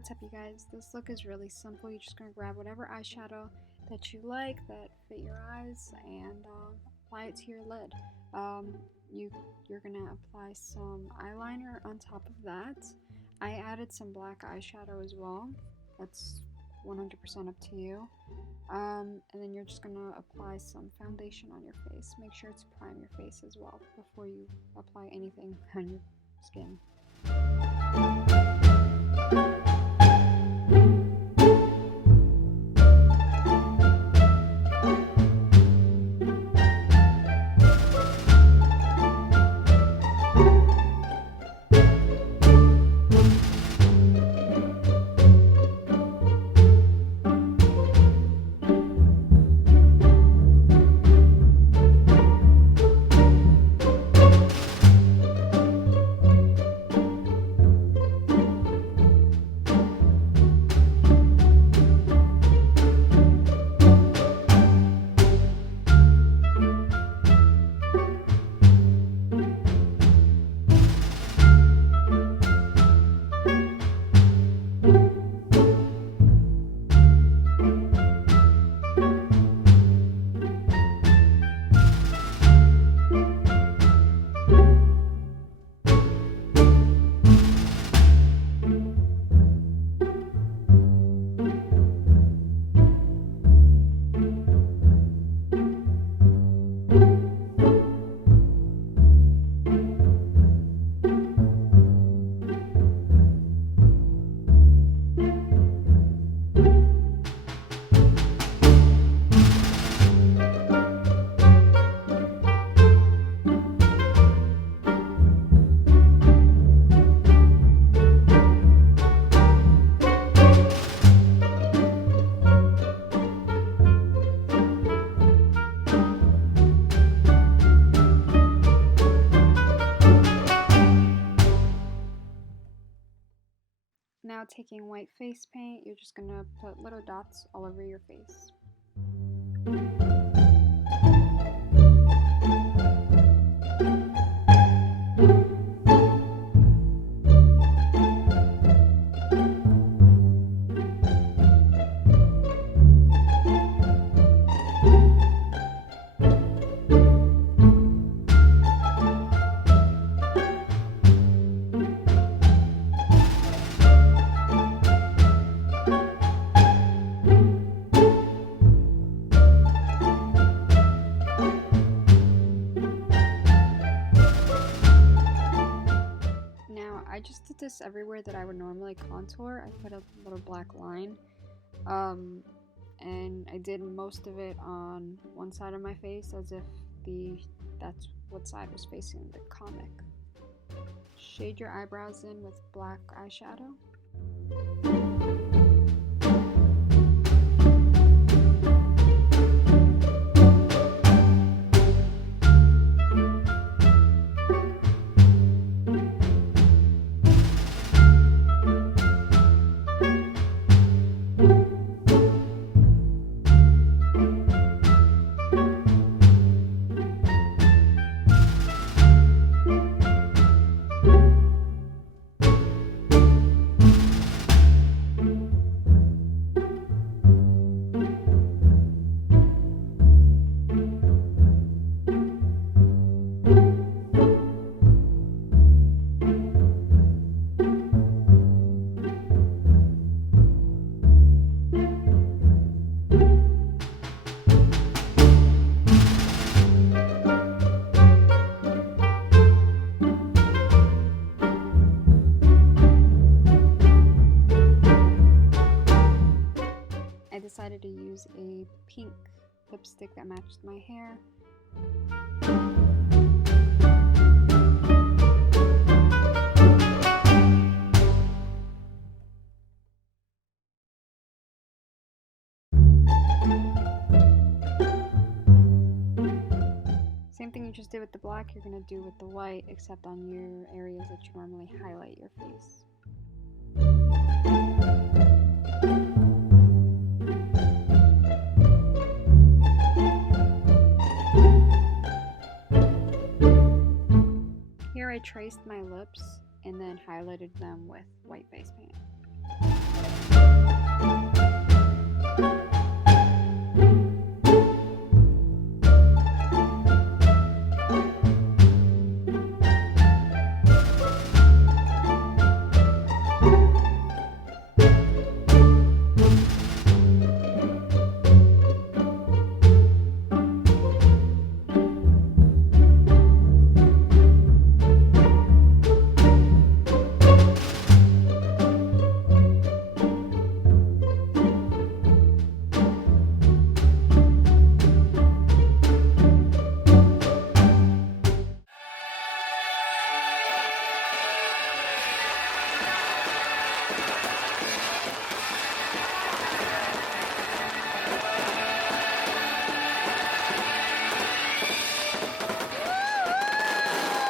What's up, you guys? This look is really simple. You're just going to grab whatever eyeshadow that you like, that fit your eyes, and apply it to your lid. You're going to apply some eyeliner on top of that. I added some black eyeshadow as well. That's 100% up to you. And then you're just going to apply some foundation on your face. Make sure to prime your face as well before you apply anything on your skin. Now taking white face paint, you're just going to put little dots all over your face. I just did this everywhere that I would normally contour. I put a little black line, and I did most of it on one side of my face as if that's what side was facing the comic. Shade your eyebrows in with black eyeshadow. Decided to use a pink lipstick that matched my hair. Same thing you just did with the black, you're going to do with the white, except on your areas that you normally highlight your face. Here I traced my lips and then highlighted them with white face paint.